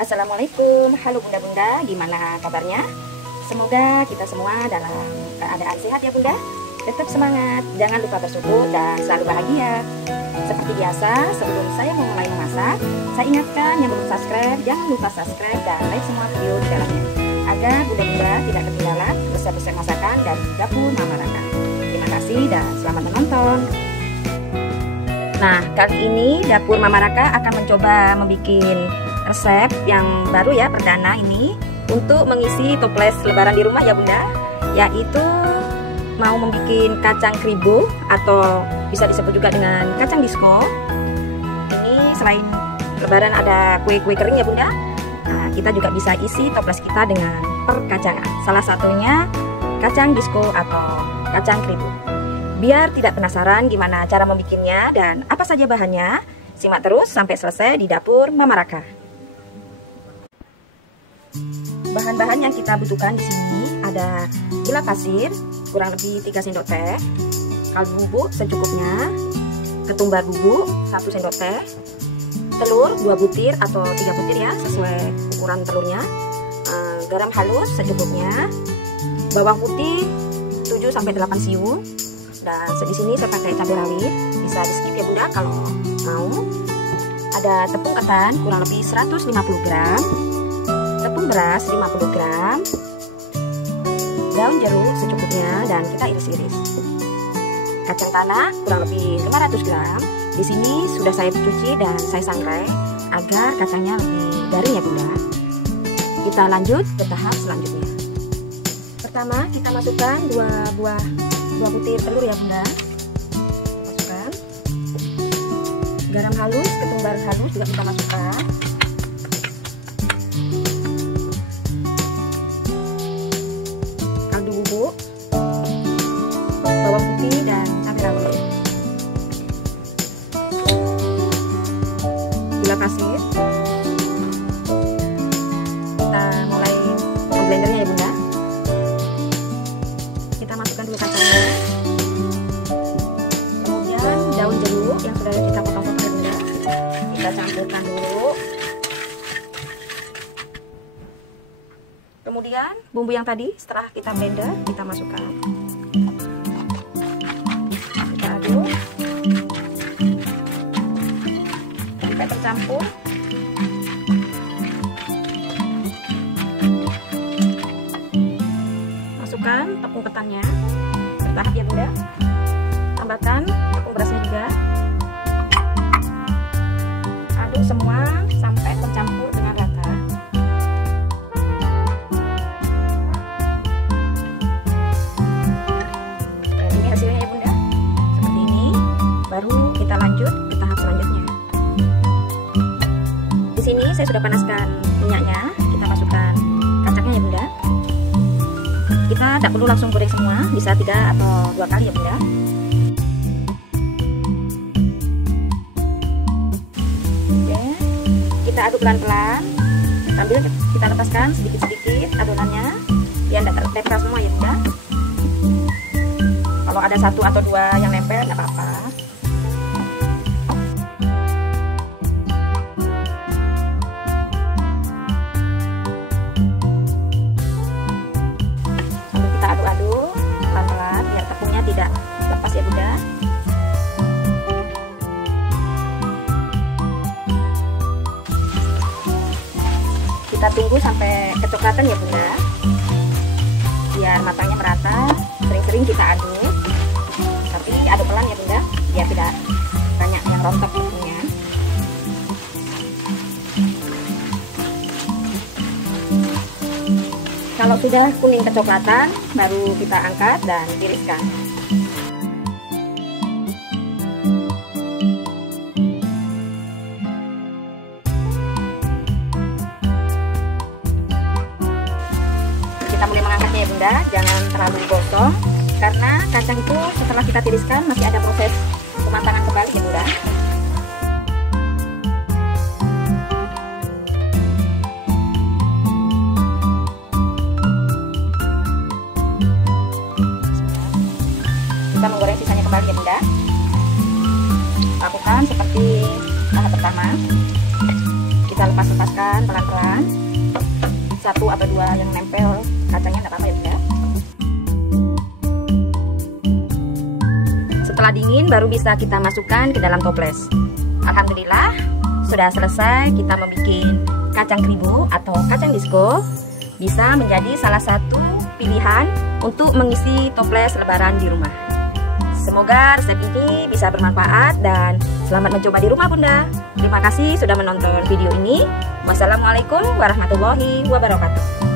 Assalamualaikum, halo bunda-bunda, gimana kabarnya? Semoga kita semua dalam keadaan sehat ya bunda. Tetap semangat, jangan lupa bersyukur dan selalu bahagia. Seperti biasa, sebelum saya memulai memasak, saya ingatkan yang belum subscribe, jangan lupa subscribe dan like semua video di dalamnya, agar bunda-bunda tidak ketinggalan resep-resep masakan dari dapur Mama Raka. Terima kasih dan selamat menonton. Nah, kali ini dapur Mama Raka akan mencoba membuat resep yang baru ya, perdana ini untuk mengisi toples lebaran di rumah ya bunda, yaitu mau membuat kacang kribo atau bisa disebut juga dengan kacang disco. Ini selain lebaran ada kue-kue kering ya bunda, nah, kita juga bisa isi toples kita dengan perkacangan, salah satunya kacang disco atau kacang kribo. Biar tidak penasaran gimana cara membuatnya dan apa saja bahannya, simak terus sampai selesai di dapur Mama Raka. Bahan-bahan yang kita butuhkan di sini ada gula pasir kurang lebih 3 sendok teh, kaldu bubuk secukupnya, ketumbar bubuk 1 sendok teh, telur 2 butir atau 3 butir ya sesuai ukuran telurnya, garam halus secukupnya, bawang putih 7 sampai 8 siung, dan di sini saya pakai cabai rawit, bisa di skip ya bunda kalau mau. Ada tepung ketan kurang lebih 150 gram, tepung beras 50 gram, daun jeruk secukupnya dan kita iris-iris. Kacang tanah kurang lebih 500 gram. Di sini sudah saya cuci dan saya sangrai agar kacangnya lebih garing ya bunda. Kita lanjut ke tahap selanjutnya. Pertama kita masukkan 2 butir telur ya bunda. Masukkan garam halus, ketumbar halus juga kita masukkan. Kaldu bubuk, bawang putih dan cabai rawit. Gula pasir. Kita mulai memblendernya ya bunda. Kita masukkan dulu kacangnya. Kemudian daun jeruk yang sudah kita potong-potong ya bunda. Kita campurkan dulu. Kemudian bumbu yang tadi setelah kita blender kita masukkan. Kita aduk sampai tercampur. Masukkan tepung ketannya bertahap ya bunda. Tambahkan tepung berasnya juga. Aduk semua sampai tercampur dengan rata. Dan ini hasilnya ya bunda. Seperti ini. Baru kita lanjut ke tahap selanjutnya. Di sini saya sudah panaskan minyaknya. Kita masukkan kacangnya ya bunda. Kita tidak perlu langsung goreng semua, bisa 3 atau 2 kali ya bunda. Oke, kita aduk pelan-pelan sambil kita lepaskan sedikit-sedikit adonannya biar tidak tertempel semua ya bunda. Kalau ada 1 atau 2 yang nempel nggak apa-apa. Tidak lepas ya bunda. Kita tunggu sampai kecoklatan ya bunda, biar matangnya merata. Sering-sering kita aduk, tapi aduk pelan ya bunda, biar tidak banyak yang rontok bumbunya. Kalau sudah kuning kecoklatan, baru kita angkat dan tiriskan. Kita mulai mengangkatnya ya bunda, jangan terlalu gosong karena kacang itu setelah kita tiriskan masih ada proses pematangan kembali ya bunda. Kita menggoreng sisanya kembali ya bunda. Lakukan seperti tahap pertama. Kita lepas lepas-lepaskan pelan-pelan. 1 atau 2 yang nempel kacangnya nggak apa-apa ya Bunda. Setelah dingin baru bisa kita masukkan ke dalam toples. Alhamdulillah sudah selesai kita membuat kacang kribo atau kacang disco. Bisa menjadi salah satu pilihan untuk mengisi toples lebaran di rumah. Semoga resep ini bisa bermanfaat dan selamat mencoba di rumah Bunda. Terima kasih sudah menonton video ini. Wassalamualaikum warahmatullahi wabarakatuh.